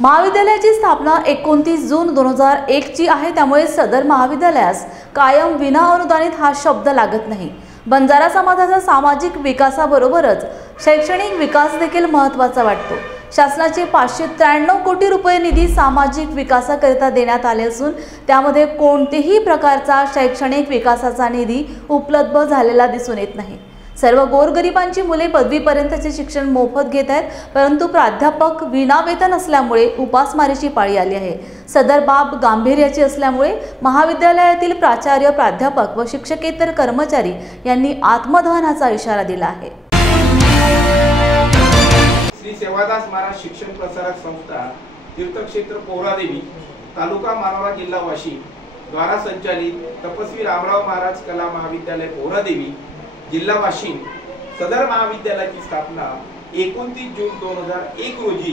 महाविद्यालयाची स्थापना 29 जून 2001 ची आहे, त्यामुळे सदर महाविद्यालयास कायम विना अनुदानित हा शब्द लागत नाही। बंजारा समाजाचा सामाजिक विकासाबरोबरच शैक्षणिक विकास देखील महत्त्वाचा वाटतो। शासनाचे 593 कोटी रुपये निधी सामाजिक विकासाकरिता देण्यात आले असून त्यामध्ये कोणतेही प्रकारचा शैक्षणिक विकासाचा निधी उपलब्ध झालेला दिसून येत नाही। सर्व गोरगरिबांची मुले पदवीपर्यंतचे शिक्षण मोफत घेत आहेत, परंतु प्राध्यापक विनावेतन असल्यामुळे उपासमारीची पाळी आली आहे। सदर बाब गांभीर्याची असल्यामुळे महाविद्यालयातील प्राचार्य, प्राध्यापक व शिक्षकेतर कर्मचारी यांनी आत्मदहनाचा इशारा दिला आहे। श्री सेवादास महाराज शिक्षण प्रसारक संस्था तीर्थक्षेत्र पोहरादेवी तालुका मानोरा जिल्हा वाशिम द्वारा संचालित तपस्वी रामराव महाराज कला महाविद्यालय पोहरादेवी जिल्हा वाशिम सदर महाविद्यालयाची स्थापना 29 जून 2001 रोजी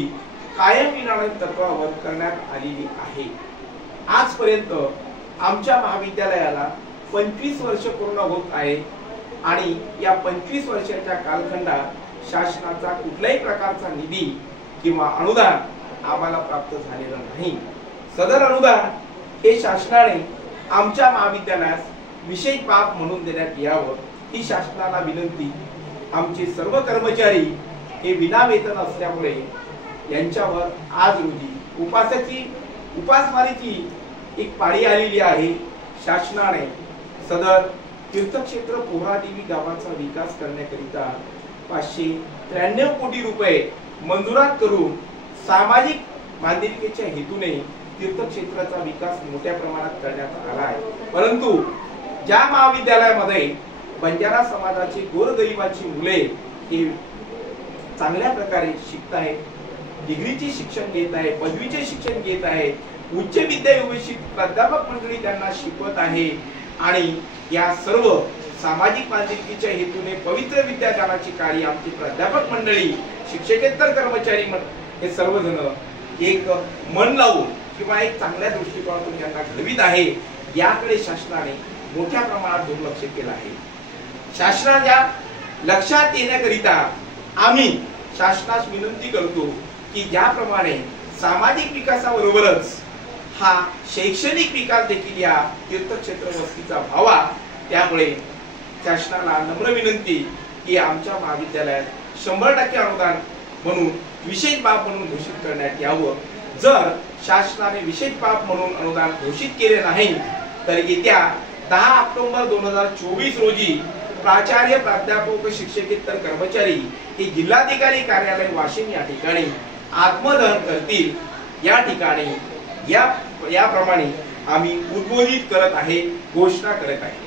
कायम विनाअनुदानित तत्वावर करण्यात आलेली आहे। आजपर्यंत आमच्या महाविद्यालयाला 25 वर्ष पूर्ण होत आहे आणि या 25 वर्षाच्या कालखंडात शासनाचा कुठल्याही प्रकारचा निधी किंवा अनुदान आम्हाला प्राप्त झालेलं नाही। सदर अनुदान हे शासनाने आमच्या महाविद्यालयास विशेष बाब म्हणून देण्यात यावं ही शासनाला विनंती। आमचे सर्व कर्मचारी हे विनावेतन असल्यामुळे यांच्यावर आज रोजी उपासमारीची एक पाळी आलेली आहे। शासनाने सदर तीर्थक्षेत्र पोहरादेवी गावाचा विकास करण्याकरिता 593 कोटी रुपये मंजुरात करून सामाजिक बांधिलकीच्या हेतूने तीर्थक्षेत्राचा विकास मोठ्या प्रमाणात करण्यात आला आहे। परंतु ज्या महाविद्यालयामध्ये बंजारा समाजाची गोरगरिबाची मुले हे चांगल्या प्रकारे शिकत आहेत, डिग्रीचे शिक्षण घेत आहे, पदवीचे शिक्षण घेत आहे, उच्च विद्याविभूषित प्राध्यापक मंडळी त्यांना शिकवत आहे आणि या सर्व सामाजिक बांधिलकीच्या हेतूने पवित्र विद्यादानाची कार्य आमची प्राध्यापक मंडळी, शिक्षकेतर कर्मचारी हे सर्वजण एक मन लावून किंवा एक चांगल्या दृष्टिकोनातून यांना घडवीत आहे। याकडे शासनाने मोठ्या प्रमाणात दुर्लक्ष केलं आहे। शासनाच्या लक्षात येण्याकरिता आम्ही शासनास विनंती करतो की ज्याप्रमाणे सामाजिक विकासाबरोबरच हा शैक्षणिक विकास देखील या तीर्थक्षेत्र वस्तीचा व्हावा। त्यामुळे शासनाला नम्र विनंती की आमच्या महाविद्यालयात 100% अनुदान म्हणून विशेष बाब म्हणून घोषित करण्यात यावं। जर शासनाने विशेष बाब म्हणून अनुदान घोषित केले नाही तर येत्या 10 ऑक्टोबर 2024 रोजी प्राचार्य, प्राध्यापक, शिक्षकेतर कर्मचारी हे जिल्हाधिकारी कार्यालय वाशिम या ठिकाणी आत्मदहन करतील। या ठिकाणी याप्रमाणे आम्ही उद्बोधित करत आहे, घोषणा करत आहे।